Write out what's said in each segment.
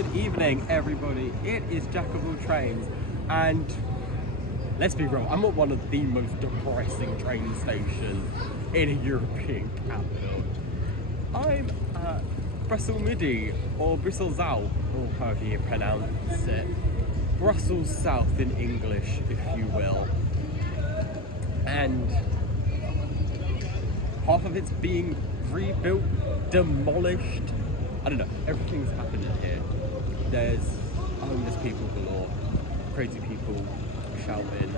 Good evening, everybody. It is Jack of all trains, and let's be real, I'm at one of the most depressing train stations in a European capital. I'm at Brussels Midi, or Brussels South, or however you pronounce it. Brussels South in English, if you will. And half of it's being rebuilt, demolished. I don't know, everything's happening here. There's homeless people galore, crazy people shouting.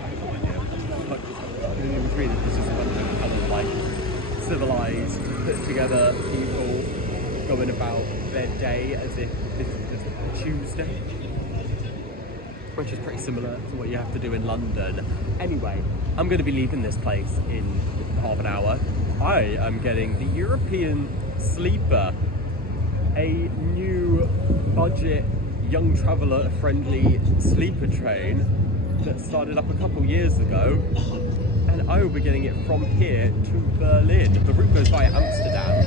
I have no idea. But in between it's just a bunch of kind of like civilized, put together people going about their day as if this is just a Tuesday. Which is pretty similar to what you have to do in London. Anyway, I'm going to be leaving this place in half an hour. I am getting the European Sleeper, a new budget, young traveller friendly sleeper train that started up a couple years ago, and I will be getting it from here to Berlin. The route goes via Amsterdam.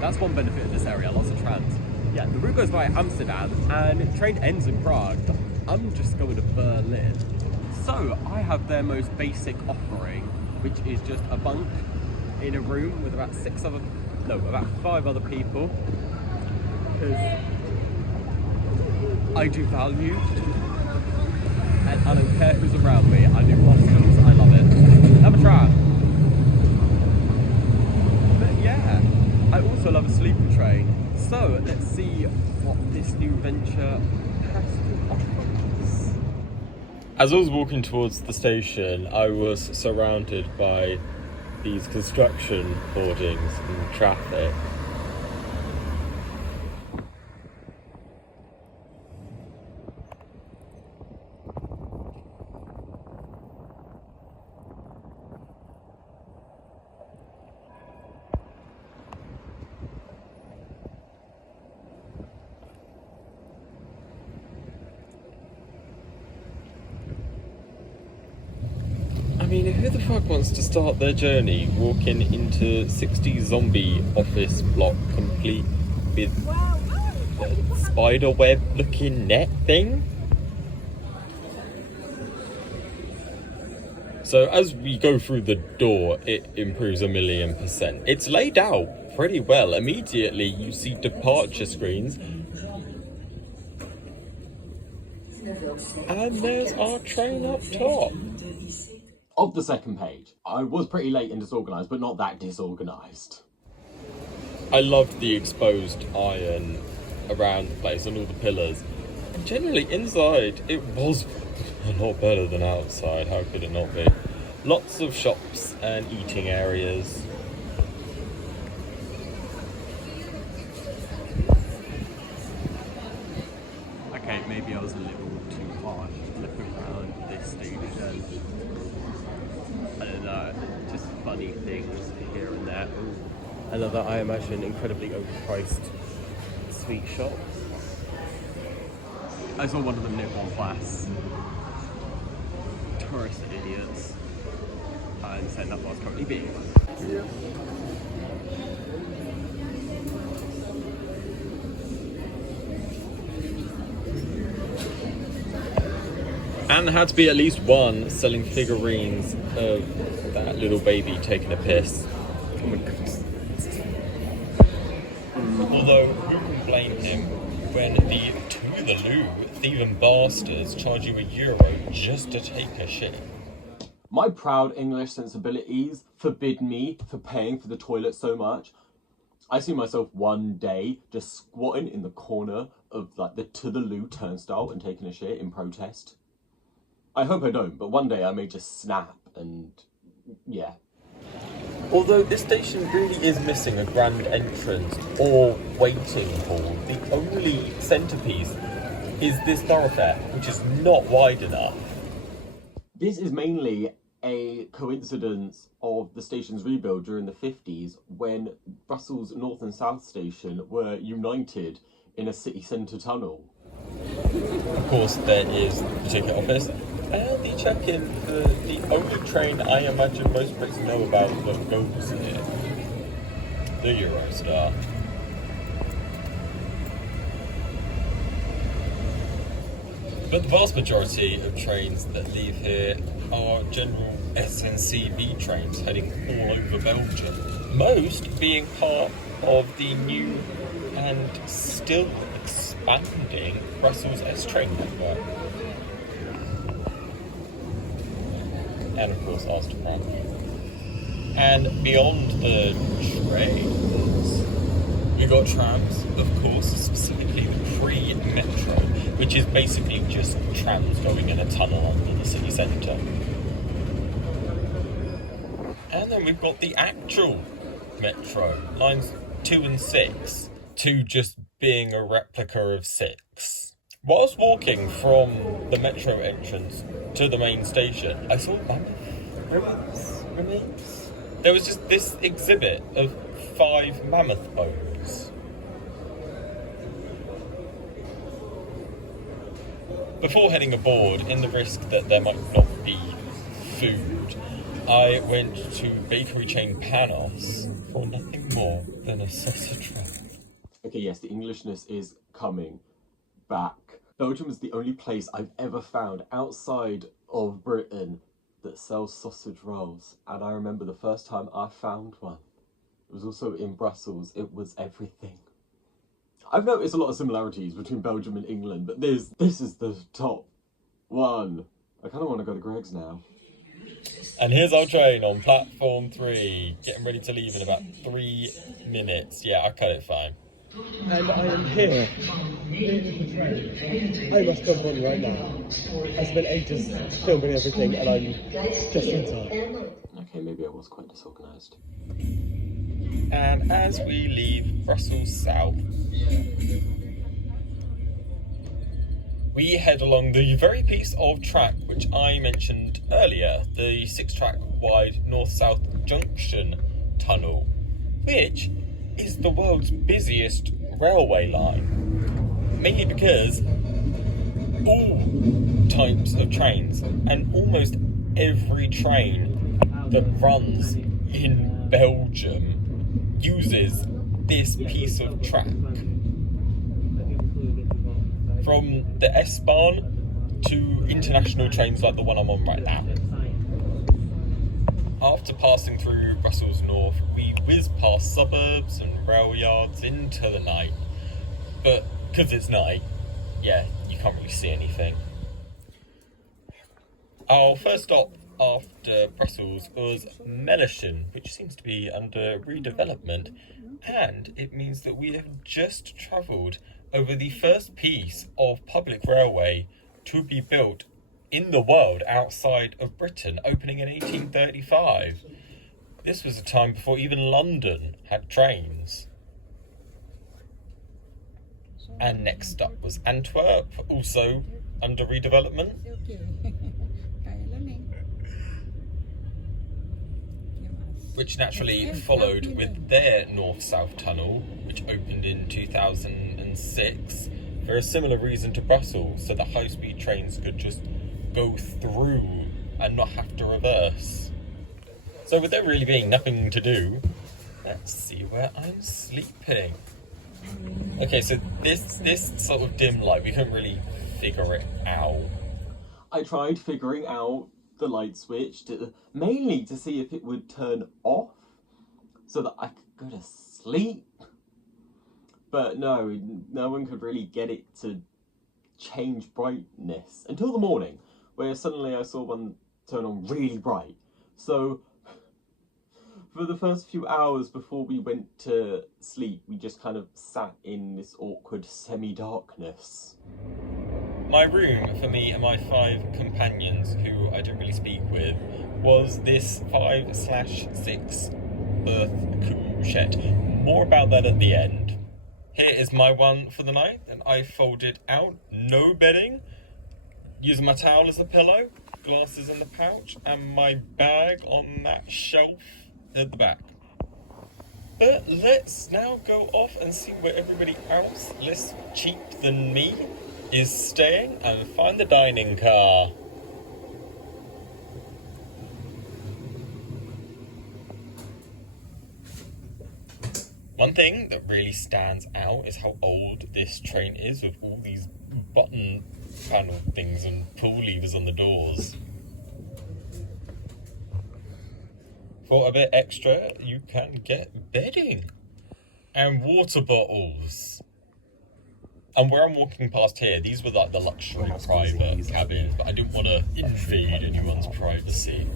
That's one benefit of this area, lots of trams. Yeah, the route goes via Amsterdam and the train ends in Prague. I'm just going to Berlin. So I have their most basic offering, which is just a bunk in a room with about about 5 other people. Because I do value, and I don't care who's around me. I do hostels, I love it. Have a try. But yeah, I also love a sleeper train. So let's see what this new venture has to offer us. As I was walking towards the station, I was surrounded by these construction hoardings and traffic. I mean, who the fuck wants to start their journey walking into 60 zombie office block complete with a spider web looking net thing? So as we go through the door, it improves 1,000,000%. It's laid out pretty well. Immediately you see departure screens. And there's our train up top. Of the second page, I was pretty late and disorganised, but not that disorganised. I loved the exposed iron around the place and all the pillars. And generally inside, it was a lot better than outside. How could it not be? Lots of shops and eating areas. Okay, maybe I was a little too harsh looking around this station. I don't know, just funny things here and there. Ooh. Another, I imagine, incredibly overpriced sweet shop. I saw one of them near Montplace. Tourist idiots. And saying that was currently being. Yeah. And there had to be at least one selling figurines of that little baby taking a piss. Oh my goodness. Although, who can blame him when the to the loo thieving bastards charge you €1 just to take a shit? My proud English sensibilities forbid me for paying for the toilet so much. I see myself one day just squatting in the corner of like the to the loo turnstile and taking a shit in protest. I hope I don't, but one day I may just snap and yeah. Although this station really is missing a grand entrance or waiting hall, the only centrepiece is this thoroughfare, which is not wide enough. This is mainly a coincidence of the station's rebuild during the 50s when Brussels North and South Station were united in a city centre tunnel. Of course, there is the ticket office and the check-in, the only train I imagine most Brits know about that goes here, the Eurostar. But the vast majority of trains that leave here are general SNCB trains heading all over Belgium. Most being part of the new and still expanding Brussels S train network. And of course Amsterdam. And beyond the trains, we got trams, of course, specifically the pre-metro, which is basically just trams going in a tunnel under the city centre. And then we've got the actual metro, lines 2 and 6, 2 just being a replica of 6. Whilst walking from the metro entrance to the main station, I saw mammoth remains. There was just this exhibit of 5 mammoth bones. Before heading aboard, in the risk that there might not be food, I went to bakery chain Panos for nothing more than a sausage roll. Okay, yes, the Englishness is coming back. Belgium is the only place I've ever found outside of Britain that sells sausage rolls. And I remember the first time I found one. It was also in Brussels. It was everything. I've noticed a lot of similarities between Belgium and England, but this is the top one. I kind of want to go to Greg's now. And here's our train on platform 3, getting ready to leave in about 3 minutes. Yeah, I cut it fine. And I am here. I must go on right now. I spent ages filming everything and I'm just in time. Okay, maybe I was quite disorganised. And as we leave Brussels South, we head along the very piece of track which I mentioned earlier, the 6-track wide north-south junction tunnel, which is the world's busiest railway line, mainly because all types of trains and almost every train that runs in Belgium uses this piece of track. From the S-Bahn to international trains like the one I'm on right now. After passing through Brussels North, we whiz past suburbs and rail yards into the night. But because it's night, yeah, you can't really see anything. Our first stop after Brussels was Melischen, which seems to be under redevelopment, and it means that we have just travelled over the first piece of public railway to be built in the world outside of Britain, opening in 1835. This was a time before even London had trains. And next up was Antwerp, also under redevelopment. Which naturally followed with their north-south tunnel, which opened in 2006 for a similar reason to Brussels, so the high-speed trains could just go through and not have to reverse. So with there really being nothing to do, let's see where I'm sleeping. Okay, so this sort of dim light, we couldn't really figure it out. I tried figuring out the light switch mainly to see if it would turn off so that I could go to sleep. But no one could really get it to change brightness until the morning, where suddenly I saw one turn on really bright. So for the first few hours before we went to sleep, we just kind of sat in this awkward semi-darkness. My room, for me and my 5 companions, who I don't really speak with, was this 5/6 berth couchette. More about that at the end. Here is my one for the night, and I folded out, no bedding, using my towel as a pillow, glasses in the pouch, and my bag on that shelf at the back. But let's now go off and see where everybody else, less cheap than me, is staying and find the dining car. One thing that really stands out is how old this train is, with all these button panel things and pull levers on the doors. For a bit extra, you can get bedding and water bottles. And where I'm walking past here, these were like the luxury private cabins, but I didn't want to invade anyone's privacy.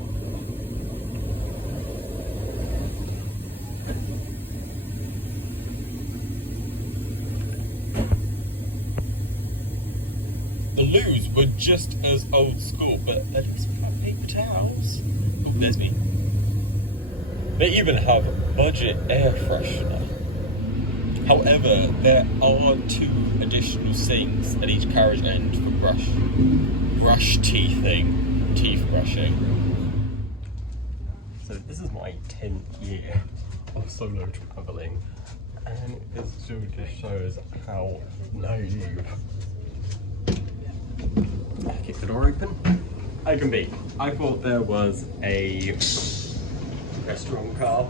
The loos were just as old school, but at least we have paper towels. Oh, there's me. They even have a budget air freshener. However, there are 2 additional sinks at each carriage end for brush teeth brushing. So this is my 10th year of solo travelling, and it still just shows how naive. Kick the door open. I can be. I thought there was a restaurant car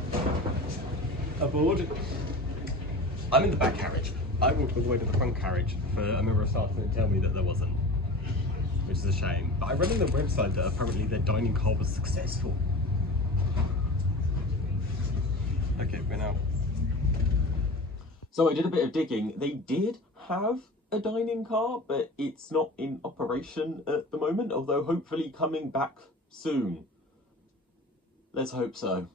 aboard. I'm in the back carriage. I walked all the way to the front carriage for a member of staff to tell me that there wasn't, which is a shame. But I read on their website that apparently their dining car was successful. Okay, we're now. So I did a bit of digging. They did have a dining car, but it's not in operation at the moment, although hopefully coming back soon. Let's hope so.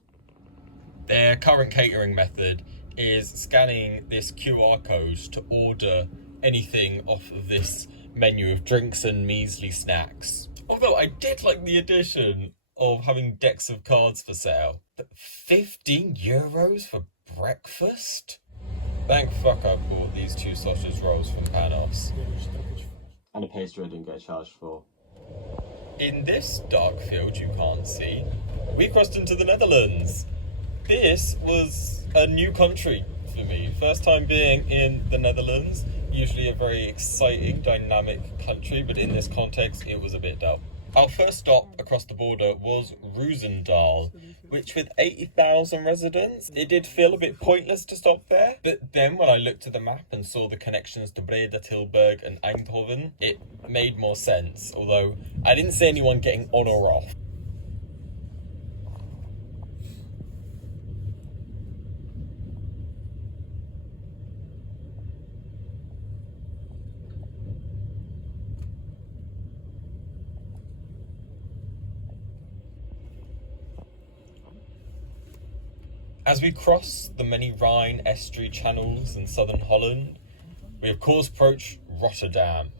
Their current catering method is scanning this QR code to order anything off of this menu of drinks and measly snacks. Although I did like the addition of having decks of cards for sale. But €15 for breakfast? Thank fuck I bought these 2 sausage rolls from Panos. And a pastry I didn't get charged for. In this dark field you can't see, we crossed into the Netherlands. This was a new country for me. First time being in the Netherlands. Usually a very exciting, dynamic country, but in this context it was a bit dull. Our first stop across the border was Roosendaal, which with 80,000 residents, it did feel a bit pointless to stop there. But then when I looked at the map and saw the connections to Breda, Tilburg and Eindhoven, it made more sense, although I didn't see anyone getting on or off. As we cross the many Rhine estuary channels in southern Holland, we of course approach Rotterdam.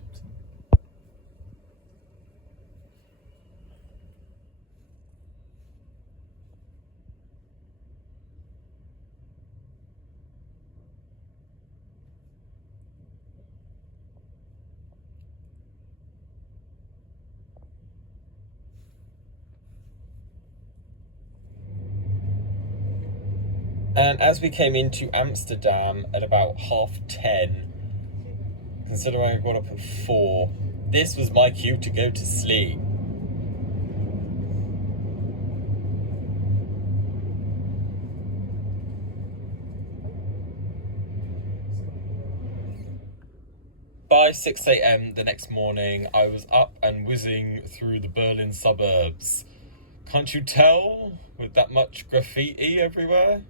And as we came into Amsterdam at about 10:30, considering I got up at 4, this was my cue to go to sleep. By 6 a.m. the next morning, I was up and whizzing through the Berlin suburbs. Can't you tell, with that much graffiti everywhere?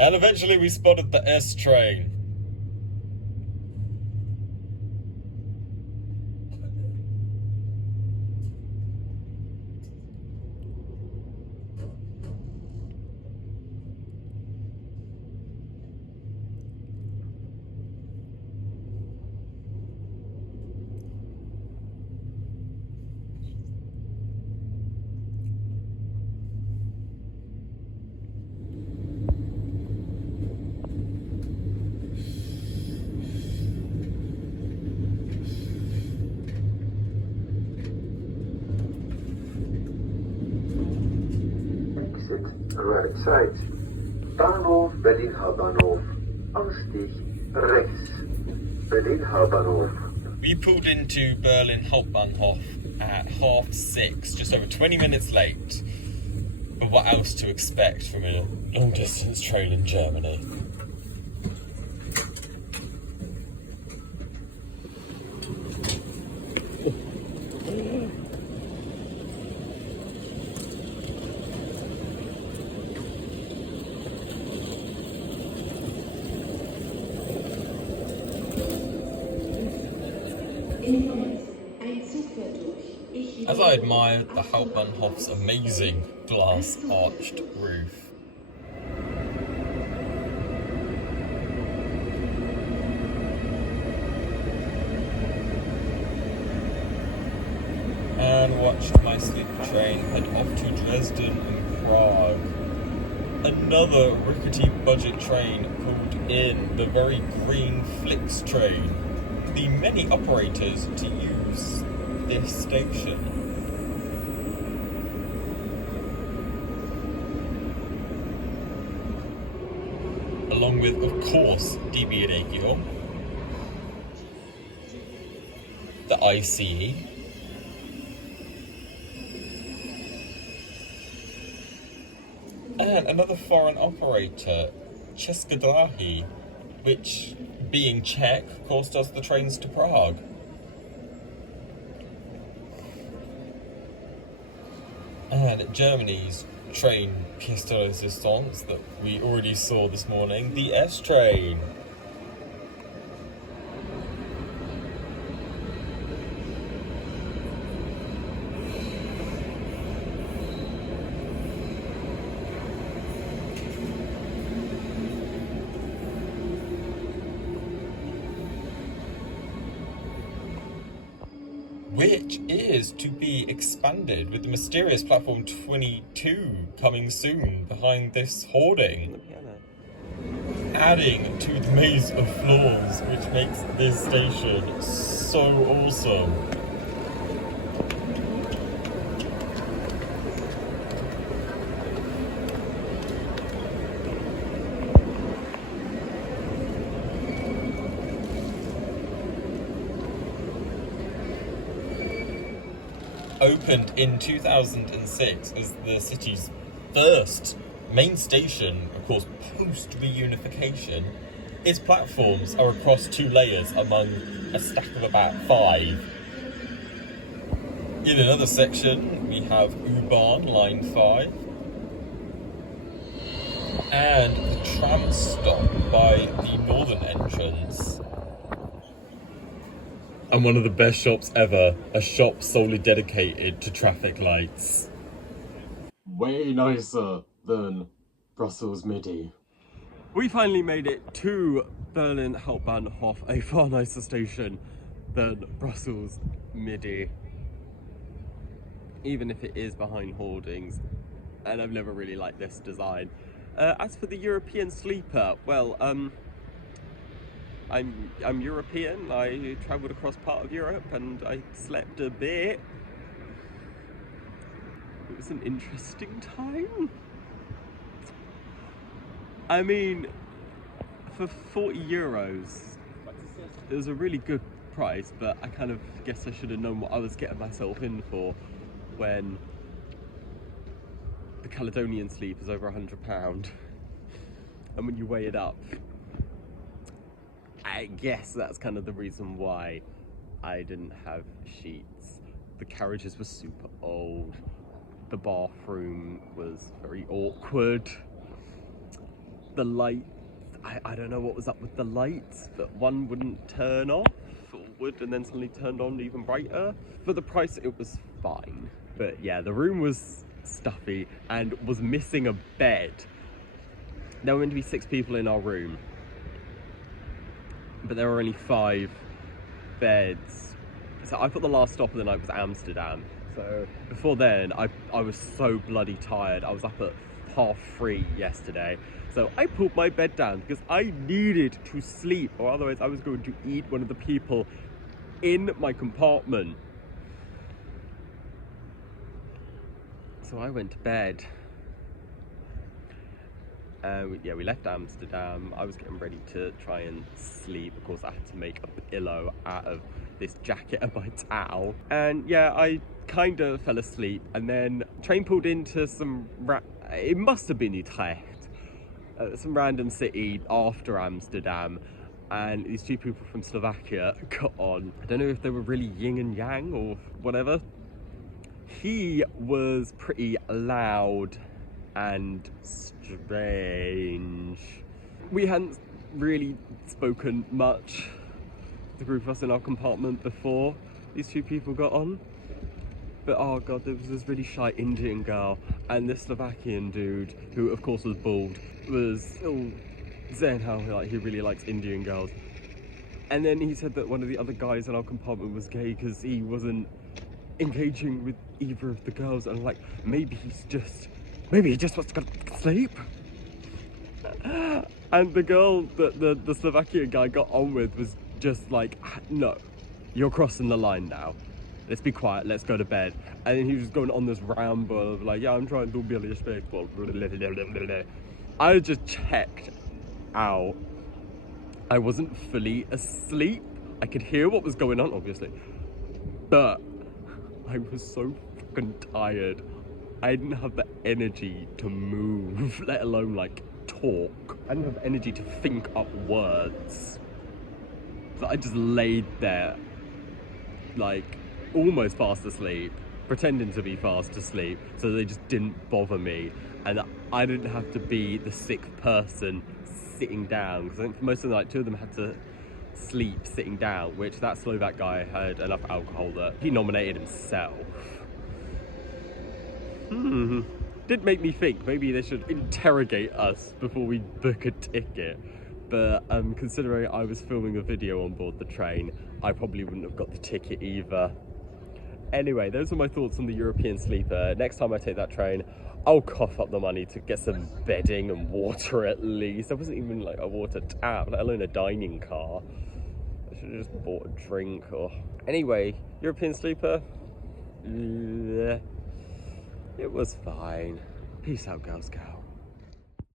And eventually we spotted the S train. Right side. Bahnhof Berlin Hauptbahnhof. Ausstieg rechts. Berlin Hauptbahnhof. We pulled into Berlin Hauptbahnhof at 6:30, just over 20 minutes late. But what else to expect from a long-distance train in Germany? As I admired the Hauptbahnhof's amazing glass-arched roof, and watched my sleeper train head off to Dresden and Prague, another rickety budget train pulled in, the very green Flix train. The many operators to use this station. Along with, of course, DB Regio, the ICE, and another foreign operator, České dráhy, which, being Czech, cost us the trains to Prague. And Germany's train pièce de résistance that we already saw this morning, the S train. Which is to be expanded with the mysterious platform 22 coming soon behind this hoarding, adding to the maze of floors which makes this station so awesome. Opened in 2006 as the city's first main station, of course, post-reunification, its platforms are across 2 layers among a stack of about 5. In another section, we have U-Bahn Line 5 and the tram stop by the northern entrance. And one of the best shops ever, a shop solely dedicated to traffic lights. Way nicer than Brussels Midi. We finally made it to Berlin Hauptbahnhof, a far nicer station than Brussels Midi. Even if it is behind hoardings, and I've never really liked this design. As for the European sleeper, well, I'm European. I travelled across part of Europe and I slept a bit. It was an interesting time. I mean, for 40 euros, it was a really good price, but I kind of guess I should have known what I was getting myself in for when the Caledonian sleep is over £100. And when you weigh it up, I guess that's kind of the reason why I didn't have sheets. The carriages were super old. The bathroom was very awkward. The light, I don't know what was up with the lights, but one wouldn't turn off, or would, and then suddenly turned on even brighter. For the price, it was fine. But yeah, the room was stuffy and was missing a bed. There were meant to be 6 people in our room, but there were only 5 beds. So I thought the last stop of the night was Amsterdam. So before then, I was so bloody tired. I was up at 3:30 yesterday. So I pulled my bed down because I needed to sleep, or otherwise I was going to eat one of the people in my compartment. So I went to bed. Yeah, we left Amsterdam. I was getting ready to try and sleep. Of course, I had to make a pillow out of this jacket and my towel. And yeah, I kind of fell asleep. And then train pulled into it must have been Utrecht, some random city after Amsterdam. And these two people from Slovakia got on. I don't know if they were really yin and yang or whatever. He was pretty loud and strange. We hadn't really spoken much, the group of us in our compartment, before these two people got on. But oh god, there was this really shy Indian girl, and this Slovakian dude, who of course was bald, was still saying how like he really likes Indian girls. And then he said that one of the other guys in our compartment was gay because he wasn't engaging with either of the girls, and like maybe he just wants to go to sleep. And the girl that the Slovakian guy got on with was just like, no, you're crossing the line now. Let's be quiet, let's go to bed. And then he was going on this ramble of like, yeah, I'm trying to be respectful. I just checked out. I wasn't fully asleep. I could hear what was going on, obviously. But I was so fucking tired. I didn't have the energy to move, let alone like talk. I didn't have energy to think up words. So I just laid there, like almost fast asleep, pretending to be fast asleep, so they just didn't bother me. And I didn't have to be the sick person sitting down, because I think for most of the night, two of them had to sleep sitting down, which that Slovak guy had enough alcohol that he nominated himself. Did make me think maybe they should interrogate us before we book a ticket. But considering I was filming a video on board the train, I probably wouldn't have got the ticket either. Anyway, those are my thoughts on the European sleeper. Next time I take that train, I'll cough up the money to get some bedding and water at least. There wasn't even like a water tap, let alone a dining car. I should have just bought a drink or... Anyway, European sleeper? It was fine. Peace out, Girl Scout.